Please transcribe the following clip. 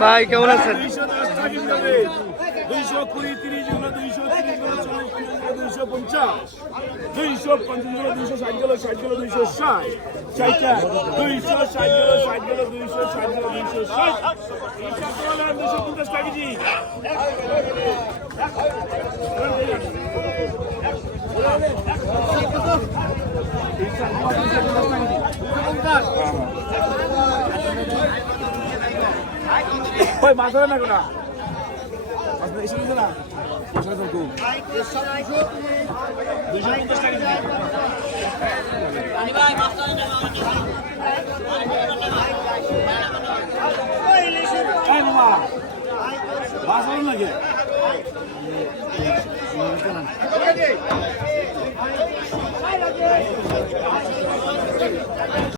ভাই কেমন আছেন দুইশো কুড়ি তিরিশগুলো দুইশো তিরিশগুলো চল্লিশ দুইশো পঞ্চাশ দুইশো পঞ্চাশগুলো দুইশো ষাটগুলো ষাটগুলো দুইশো ষাট ষাটটা দুইশো ষাটগুলো ষাটগুলো দুইশো ষাটগুলো দুইশো ষাট ওই মাছ ধরে না কোনা মাছ